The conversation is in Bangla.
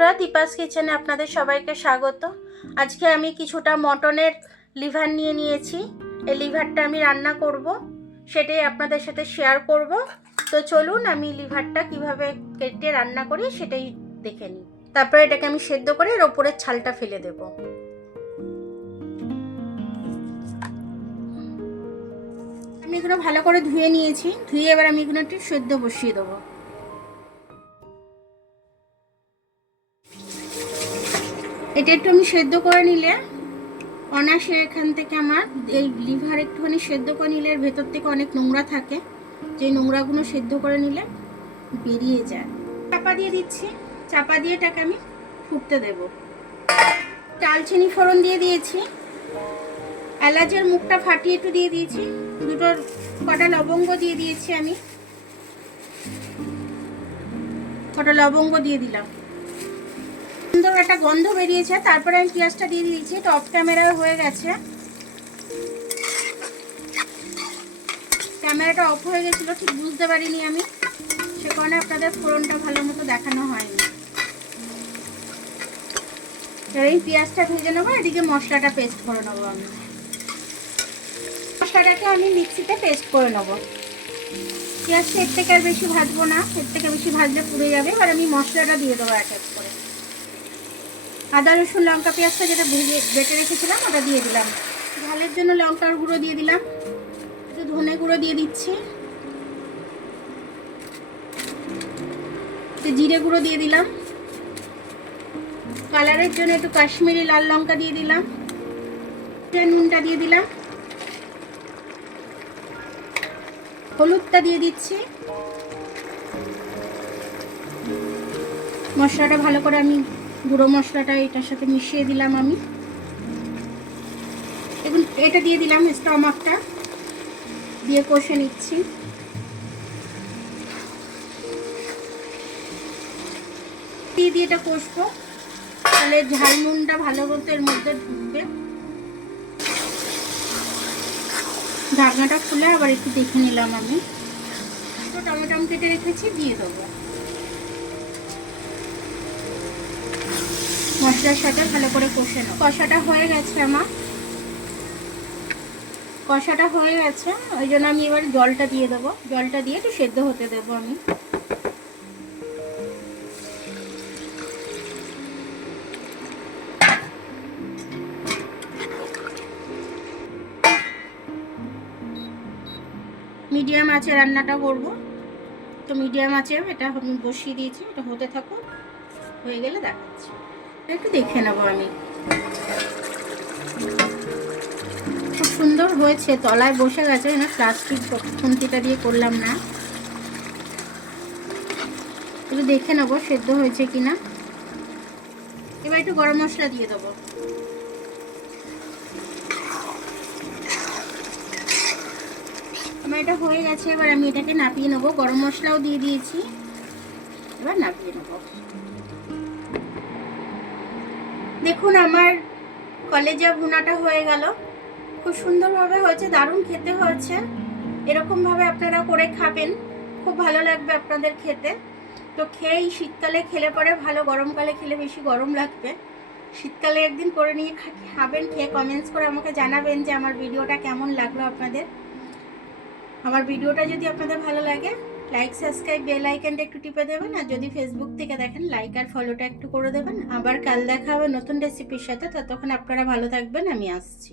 বন্ধুরা, দীপাস কিচেনে আপনাদের সবাইকে স্বাগত। আজকে আমি কিছুটা মটনের লিভার নিয়ে নিয়েছি। এই লিভারটা আমি রান্না করব, সেটাই আপনাদের সাথে শেয়ার করব। তো চলুন আমি লিভারটা কিভাবে কেটে রান্না করি সেটাই দেখে নিই। তারপরে এটাকে আমি সেদ্ধ করে এর ওপরের ছালটা ফেলে দেব। আমি এগুলো ভালো করে ধুয়ে নিয়েছি। ধুয়ে এবার আমি এগুলো একটু সেদ্ধ বসিয়ে দেবো। এটা একটু আমি সেদ্ধ করে নিলে অনায়াসে এখান থেকে আমার এই লিভার একটুখানি সেদ্ধ করে নিলে এর ভেতর থেকে অনেক নোংরা থাকে, যে নোংরাগুলো সেদ্ধ করে নিলে বেরিয়ে যায়। চাপা দিয়ে দিচ্ছি। চাপা দিয়ে এটাকে আমি ফুটতে দেব। দারচিনি ফোড়ন দিয়ে দিয়েছি, এলাচের মুখটা ফাটিয়ে একটু দিয়ে দিয়েছি, দুটো কটা লবঙ্গ দিয়ে দিয়েছি, আমি কটা লবঙ্গ দিয়ে দিলাম। সুন্দর একটা গন্ধ বেরিয়েছে। তারপরে আমি পেঁয়াজটা দিয়ে দিয়েছি। এটা অফ ক্যামেরায় হয়ে গেছে, ক্যামেরাটা অফ হয়ে গেছিলো, ঠিক বুঝতে পারিনি আমি, সে কারণে আপনাদের ফোড়নটা ভালো মতো দেখানো হয়নি। এই পেঁয়াজটা ভেজে নেবো, এদিকে মশলাটা পেস্ট করে নেবো। আমি মশলাটাকে আমি মিক্সিতে পেস্ট করে নেবো। পেঁয়াজটা এর থেকে আর বেশি ভাজবো না, এর থেকে বেশি ভাজলে পুড়ে যাবে। এবার আমি মশলাটা দিয়ে দেবো এক এক করে। আদা রসুন লঙ্কা পেঁয়াজটা যেটা বেটে রেখেছিলাম ওটা দিয়ে দিলাম। ঝালের জন্য লঙ্কার গুঁড়ো দিয়ে দিলাম, একটু ধনে গুঁড়ো দিয়ে দিচ্ছি, জিরে গুঁড়ো দিয়ে দিলাম, কালারের জন্য একটু কাশ্মীরি লাল লঙ্কা দিয়ে দিলাম, নুনটা দিয়ে দিলাম, হলুদটা দিয়ে দিচ্ছি। মশলাটা ভালো করে আমি গুঁড়ো মশলাটা এটার সাথে মিশিয়ে দিলাম। আমি এখন এটা দিয়ে দিলাম, স্টমাকটা দিয়ে কষে নিচ্ছি। দিয়ে এটা কষবো, তাহলে ঝাল নুনটা ভালো মতো এর মধ্যে ঢুকবে। ঢাকনাটা খুলে আবার একটু দেখে নিলাম। আমি তো টমেটো কেটে রেখেছি, দিয়ে দেবো। মশলার সাথে ভালো করে কষে নেব। কষাটা হয়ে গেছে আমার, কষাটা হয়ে গেছে, ওই জন্য আমি এবার জলটা দিয়ে দেবো। জলটা দিয়ে একটু সেদ্ধ হতে দেবো। আমি মিডিয়াম আঁচে রান্নাটা করব, তো মিডিয়াম আঁচে এটা আমি বসিয়ে দিয়েছি। এটা হতে থাকুক, হয়ে গেলে দেখাচ্ছি। একটু দেখে নেবো। আমি খুব সুন্দর হয়েছে, তলায় বসে গেছে। না প্লাস্টিক খুন্তিটা দিয়ে করলাম না, একটু দেখে নেবো সেদ্ধ হয়েছে কিনা। এবার একটু গরম মশলা দিয়ে দেবো। আমার এটা হয়ে গেছে, এবার আমি এটাকে নাপিয়ে নেবো। গরম মশলাও দিয়ে দিয়েছি, এবার নাপিয়ে নেবো। দেখুন আমার কলেজা ভুনাটা হয়ে গেল, খুব সুন্দরভাবে হয়েছে, দারুণ খেতে হয়েছে। এরকমভাবে আপনারা করে খাবেন, খুব ভালো লাগবে আপনাদের খেতে। তো খেয়েই শীতকালে খেলে পরে ভালো, গরমকালে খেলে বেশি গরম লাগবে। শীতকালে একদিন করে নিয়ে খাবেন, খেয়ে কমেন্টস করে আমাকে জানাবেন যে আমার ভিডিওটা কেমন লাগলো আপনাদের। আমার ভিডিওটা যদি আপনাদের ভালো লাগে, লাইক সাবস্ক্রাইব বেল আইকনটা একটু টিপে দেবেন। আর যদি ফেসবুক থেকে দেখেন, লাইক আর ফলোটা একটু করে দেবেন। আবার কাল দেখা হবে নতুন রেসিপির সাথে। ততক্ষণ আপনারা ভালো থাকবেন, আমি আসছি।